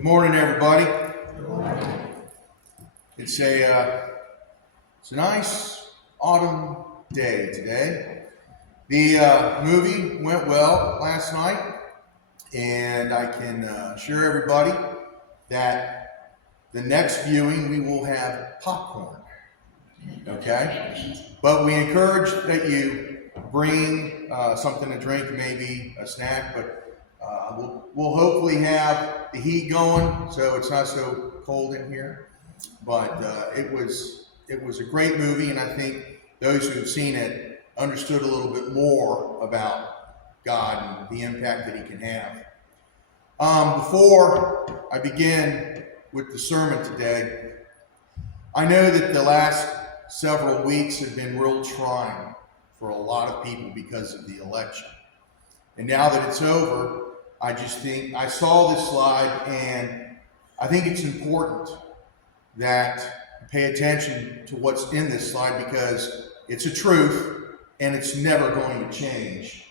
Good morning, everybody. Good morning. It's a nice autumn day today. The movie went well last night, and I can assure everybody that the next viewing we will have popcorn. Okay? But we encourage that you bring something to drink, maybe a snack, but we'll hopefully have the heat going so it's not so cold in here. But it was a great movie, and I think those who have seen it understood a little bit more about God and the impact that he can have. Before I begin with the sermon today, I know that the last several weeks have been real trying for a lot of people because of the election. And now that it's over, I just think I saw this slide, and I think it's important that you pay attention to what's in this slide because it's a truth and it's never going to change.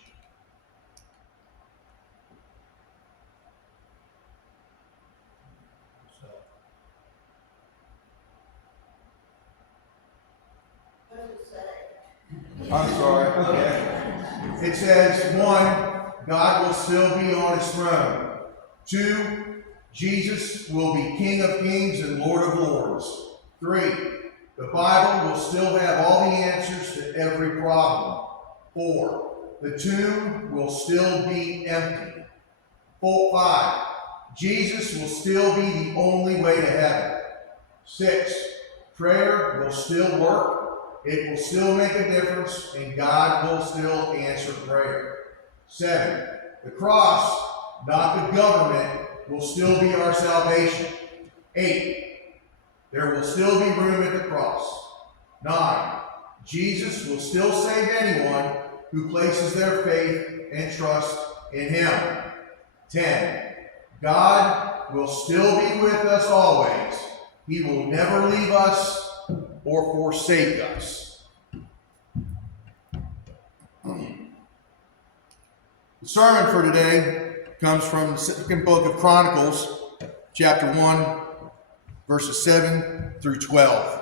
I'm sorry. Okay. It says, 1, God will still be on his throne. 2, Jesus will be King of Kings and Lord of Lords. 3, the Bible will still have all the answers to every problem. 4, the tomb will still be empty. 5, Jesus will still be the only way to heaven. 6, prayer will still work. It will still make a difference, and God will still answer prayer. 7, the cross, not the government, will still be our salvation. 8, there will still be room at the cross. 9, Jesus will still save anyone who places their faith and trust in him. 10, God will still be with us always. He will never leave us or forsake us. The sermon for today comes from the second book of Chronicles, chapter 1, verses 7 through 12.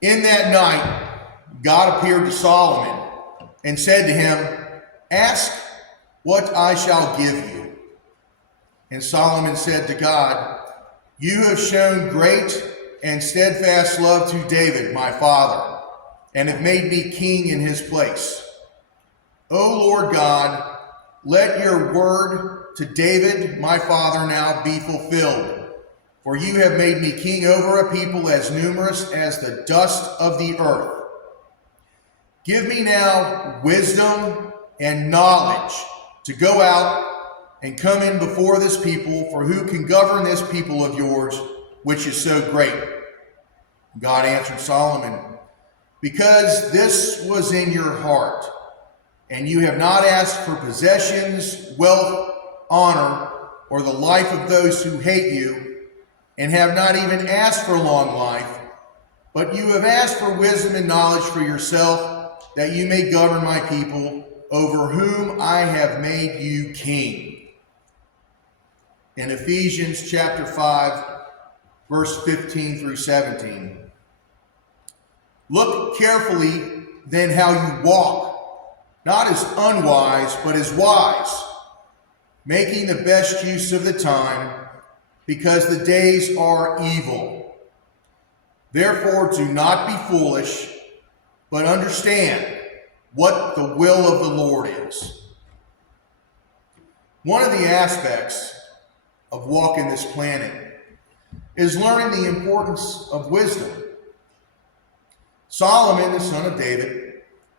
In that night, God appeared to Solomon and said to him, "Ask what I shall give you." And Solomon said to God, "You have shown great and steadfast love to David, my father, and have made me king in his place. O Lord God, let your word to David, my father, now be fulfilled. For you have made me king over a people as numerous as the dust of the earth. Give me now wisdom and knowledge to go out and come in before this people, for who can govern this people of yours, which is so great?" God answered Solomon, "Because this was in your heart, and you have not asked for possessions, wealth, honor, or the life of those who hate you, and have not even asked for long life, but you have asked for wisdom and knowledge for yourself, that you may govern my people, over whom I have made you king." In Ephesians chapter 5, verse 15 through 17. "Look carefully then how you walk, not as unwise, but as wise, making the best use of the time, because the days are evil. Therefore do not be foolish, but understand what the will of the Lord is." One of the aspects of walking this planet is learning the importance of wisdom. Solomon, the son of David,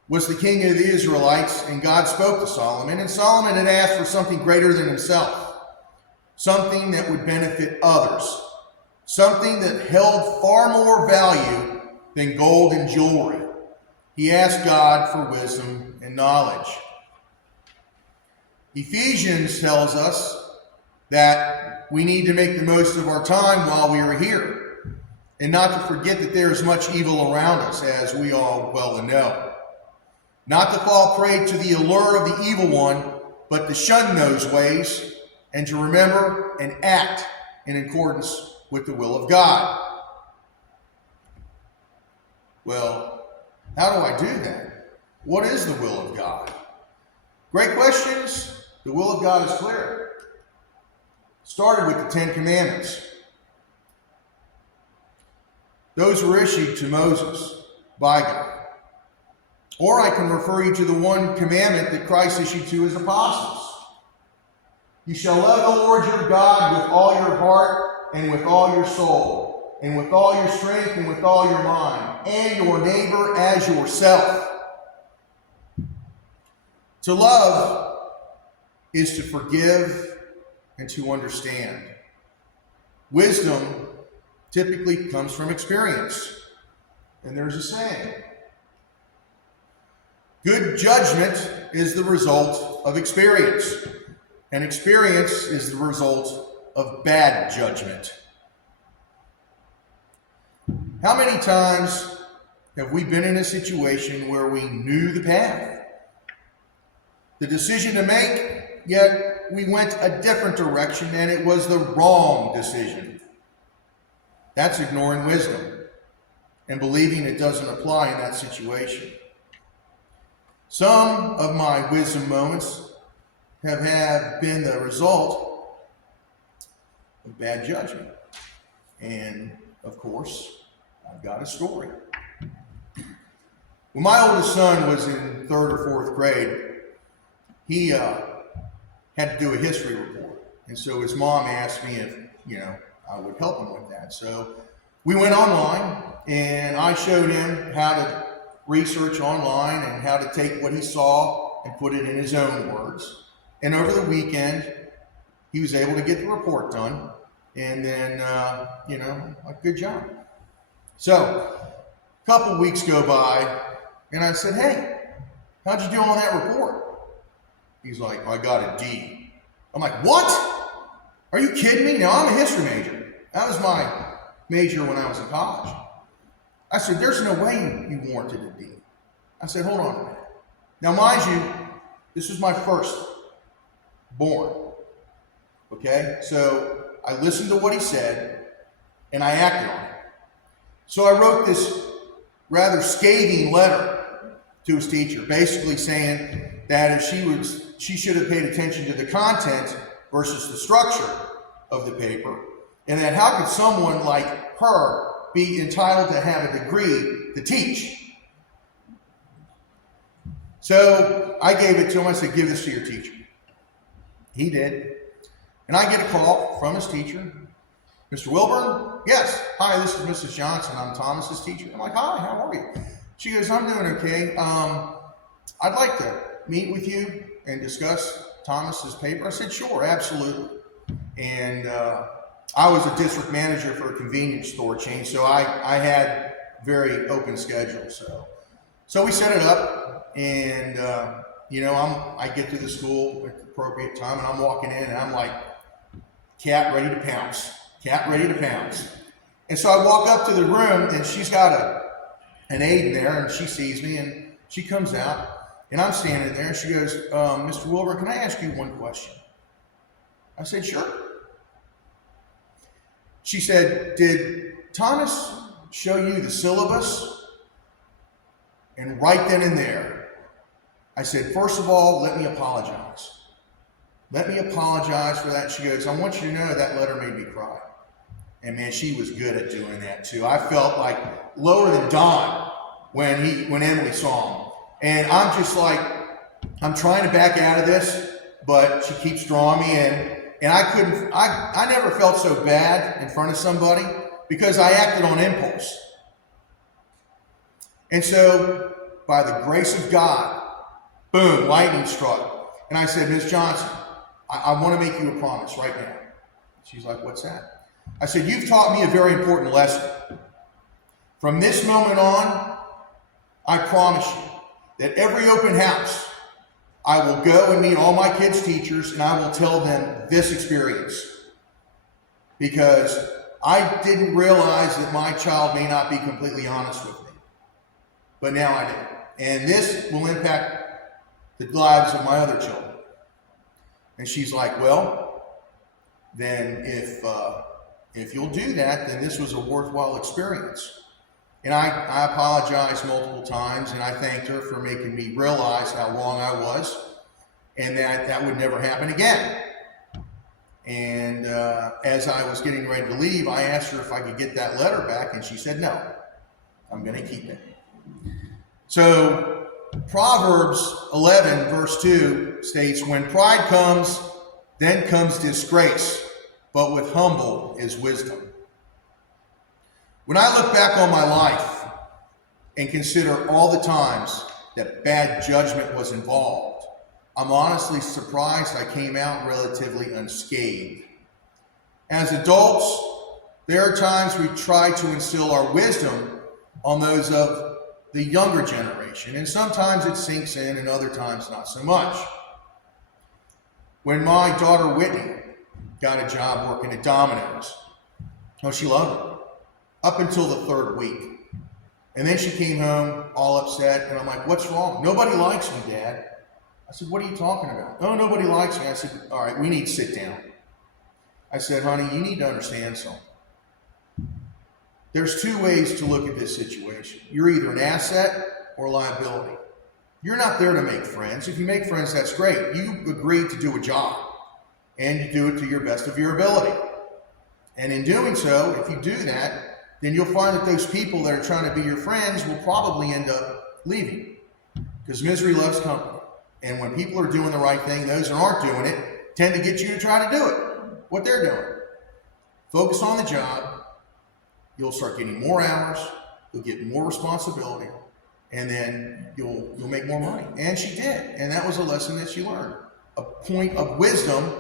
was the king of the Israelites, and God spoke to Solomon, and Solomon had asked for something greater than himself, something that would benefit others, something that held far more value than gold and jewelry. He asked God for wisdom and knowledge. Ephesians tells us that we need to make the most of our time while we are here, and not to forget that there is much evil around us, as we all well know. Not to fall prey to the allure of the evil one, but to shun those ways and to remember and act in accordance with the will of God. Well, how do I do that? What is the will of God? Great questions. The will of God is clear. Started with the Ten Commandments. Those were issued to Moses by God. Or I can refer you to the one commandment that Christ issued to his apostles. You shall love the Lord your God with all your heart and with all your soul and with all your strength and with all your mind, and your neighbor as yourself. To love is to forgive and to understand. Wisdom typically comes from experience. And there's a saying, good judgment is the result of experience, and experience is the result of bad judgment. How many times have we been in a situation where we knew the path, the decision to make, yet we went a different direction and it was the wrong decision? That's ignoring wisdom and believing it doesn't apply in that situation. Some of my wisdom moments have been the result of bad judgment. And of course, I've got a story. When my oldest son was in 3rd or 4th grade, he had to do a history report. And so his mom asked me if, I would help him with that. So we went online and I showed him how to research online and how to take what he saw and put it in his own words. And over the weekend, he was able to get the report done. And then, good job. So a couple weeks go by and I said, hey, how'd you do on that report? He's like, I got a D. I'm like, what? Are you kidding me? Now, I'm a history major. That was my major when I was in college. I said, there's no way you warranted a D. I said, hold on a minute. Now, mind you, this was my first born. Okay? So I listened to what he said and I acted on it. So I wrote this rather scathing letter to his teacher, basically saying that if she should have paid attention to the content versus the structure of the paper, and that how could someone like her be entitled to have a degree to teach? So I gave it to him. I said, give this to your teacher. He did. And I get a call from his teacher. Mr. Wilburn? Yes. Hi, this is Mrs. Johnson. I'm Thomas's teacher. I'm like, hi, how are you? She goes, I'm doing okay. I'd like to meet with you and discuss Thomas's paper. I said, sure, absolutely. And I was a district manager for a convenience store chain, so I had very open schedule. So we set it up, and I get to the school at the appropriate time, and I'm walking in, and I'm like, cat ready to pounce. Cat ready to pounce. And so I walk up to the room, and she's got an aide there, and she sees me, and she comes out, and I'm standing there, and she goes, Mr. Wilburn, can I ask you one question? I said, sure. She said, did Thomas show you the syllabus? And right then and there, I said, first of all, let me apologize. Let me apologize for that. She goes, I want you to know that letter made me cry. And man, she was good at doing that too. I felt like lower than Don when Emily saw him. And I'm just like, I'm trying to back out of this, but she keeps drawing me in. And I never felt so bad in front of somebody because I acted on impulse. And so, by the grace of God, boom, lightning struck. And I said, Ms. Johnson, I want to make you a promise right now. She's like, what's that? I said, you've taught me a very important lesson. From this moment on, I promise you that every open house, I will go and meet all my kids' teachers and I will tell them this experience. Because I didn't realize that my child may not be completely honest with me. But now I do. And this will impact the lives of my other children. And she's like, well, then if you'll do that, then this was a worthwhile experience. And I apologized multiple times, and I thanked her for making me realize how wrong I was, and that would never happen again. And as I was getting ready to leave, I asked her if I could get that letter back, and she said, no, I'm going to keep it. So Proverbs 11, verse 2 states, when pride comes, then comes disgrace, but with humble is wisdom. When I look back on my life and consider all the times that bad judgment was involved, I'm honestly surprised I came out relatively unscathed. As adults, there are times we try to instill our wisdom on those of the younger generation, and sometimes it sinks in and other times not so much. When my daughter Whitney got a job working at Domino's, she loved it up until the third week. And then she came home all upset, and I'm like, what's wrong? Nobody likes me, Dad. I said, what are you talking about? Oh, nobody likes me. I said, all right, we need to sit down. I said, honey, you need to understand something. There's two ways to look at this situation. You're either an asset or a liability. You're not there to make friends. If you make friends, that's great. You agreed to do a job, and you do it to your best of your ability. And in doing so, if you do that, then you'll find that those people that are trying to be your friends will probably end up leaving, because misery loves company. And when people are doing the right thing, those that aren't doing it tend to get you to try to do it, what they're doing. Focus on the job. You'll start getting more hours. You'll get more responsibility. And then you'll make more money. And she did. And that was a lesson that she learned. A point of wisdom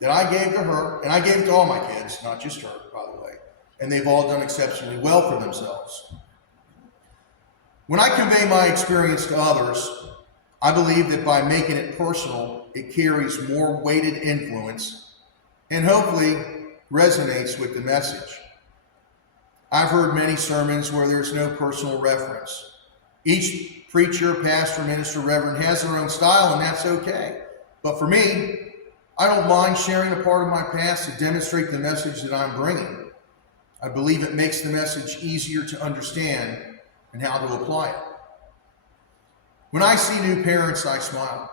that I gave to her, and I gave it to all my kids, not just her, by the way. And they've all done exceptionally well for themselves. When I convey my experience to others, I believe that by making it personal, it carries more weighted influence and hopefully resonates with the message. I've heard many sermons where there's no personal reference. Each preacher, pastor, minister, reverend has their own style, and that's okay. But for me, I don't mind sharing a part of my past to demonstrate the message that I'm bringing. I believe it makes the message easier to understand and how to apply it. When I see new parents, I smile.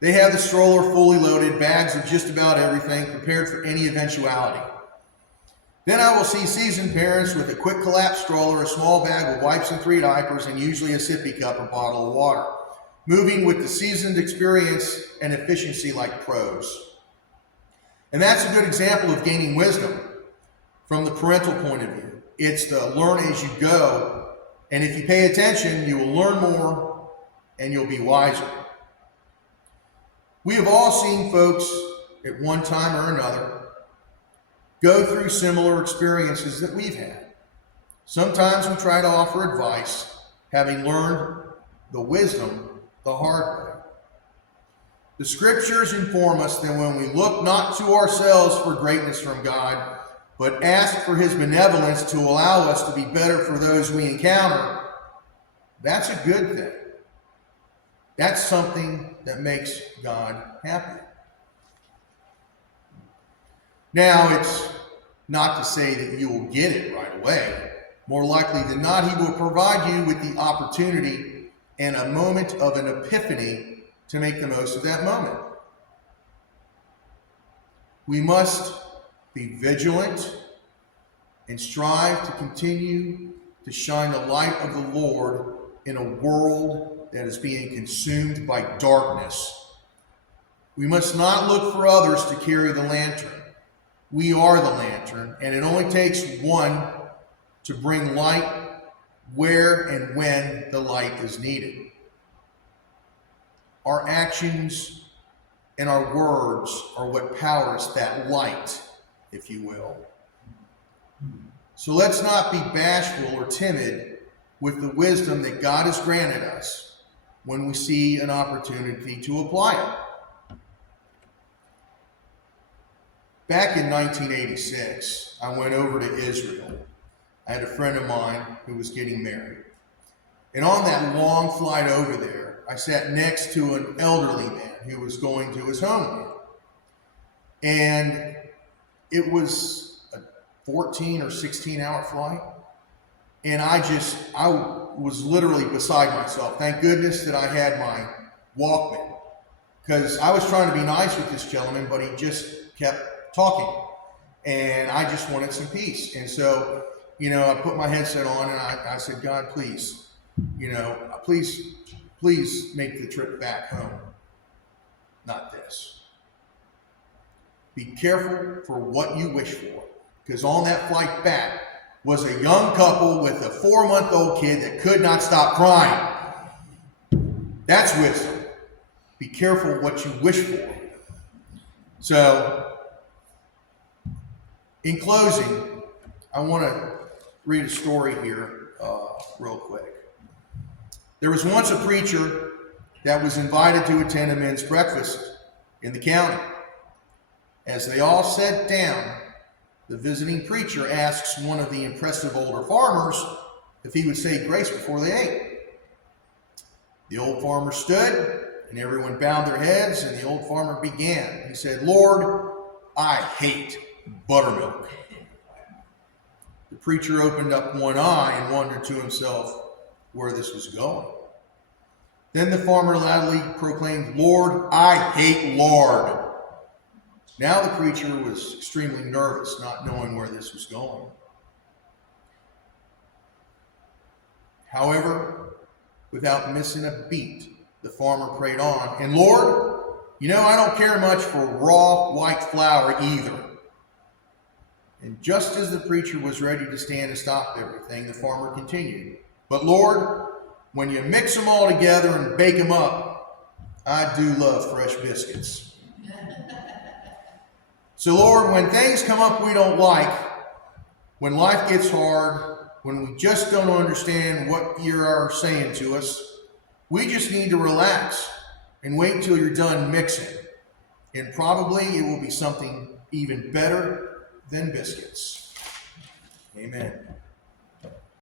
They have the stroller fully loaded, bags of just about everything, prepared for any eventuality. Then I will see seasoned parents with a quick collapse stroller, a small bag of wipes and 3 diapers, and usually a sippy cup or bottle of water, moving with the seasoned experience and efficiency like pros. And that's a good example of gaining wisdom from the parental point of view. It's the learn as you go, and if you pay attention, you will learn more and you'll be wiser. We have all seen folks at one time or another go through similar experiences that we've had. Sometimes we try to offer advice, having learned the wisdom the hard way. The scriptures inform us that when we look not to ourselves for greatness from God, but ask for his benevolence to allow us to be better for those we encounter, that's a good thing. That's something that makes God happy. Now, it's not to say that you will get it right away. More likely than not, he will provide you with the opportunity and a moment of an epiphany to make the most of that moment. We must be vigilant and strive to continue to shine the light of the Lord in a world that is being consumed by darkness. We must not look for others to carry the lantern. We are the lantern, and it only takes one to bring light where and when the light is needed. Our actions and our words are what powers that light, if you will. So let's not be bashful or timid with the wisdom that God has granted us when we see an opportunity to apply it. Back in 1986, I went over to Israel. I had a friend of mine who was getting married. And on that long flight over there, I sat next to an elderly man who was going to his home. And it was a 14 or 16-hour flight. And I was literally beside myself. Thank goodness that I had my Walkman, because I was trying to be nice with this gentleman, but he just kept talking. And I just wanted some peace. And so, I put my headset on and I said, God, please, please make the trip back home. Not this. Be careful for what you wish for, because on that flight back was a young couple with a 4-month-old kid that could not stop crying. That's wisdom. Be careful what you wish for. So, in closing, I want to read a story here real quick. There was once a preacher that was invited to attend a men's breakfast in the county. As they all sat down, the visiting preacher asks one of the impressive older farmers if he would say grace before they ate. The old farmer stood, and everyone bowed their heads, and the old farmer began. He said, Lord, I hate buttermilk. The preacher opened up one eye and wondered to himself where this was going. Then the farmer loudly proclaimed, Lord, I hate lard. Now the preacher was extremely nervous, not knowing where this was going. However, without missing a beat, the farmer prayed on, and Lord, I don't care much for raw white flour either. And just as the preacher was ready to stand and stop everything, the farmer continued, but Lord, when you mix them all together and bake them up, I do love fresh biscuits. So Lord, when things come up we don't like, when life gets hard, when we just don't understand what you are saying to us, we just need to relax and wait until you're done mixing. And probably it will be something even better than biscuits. Amen.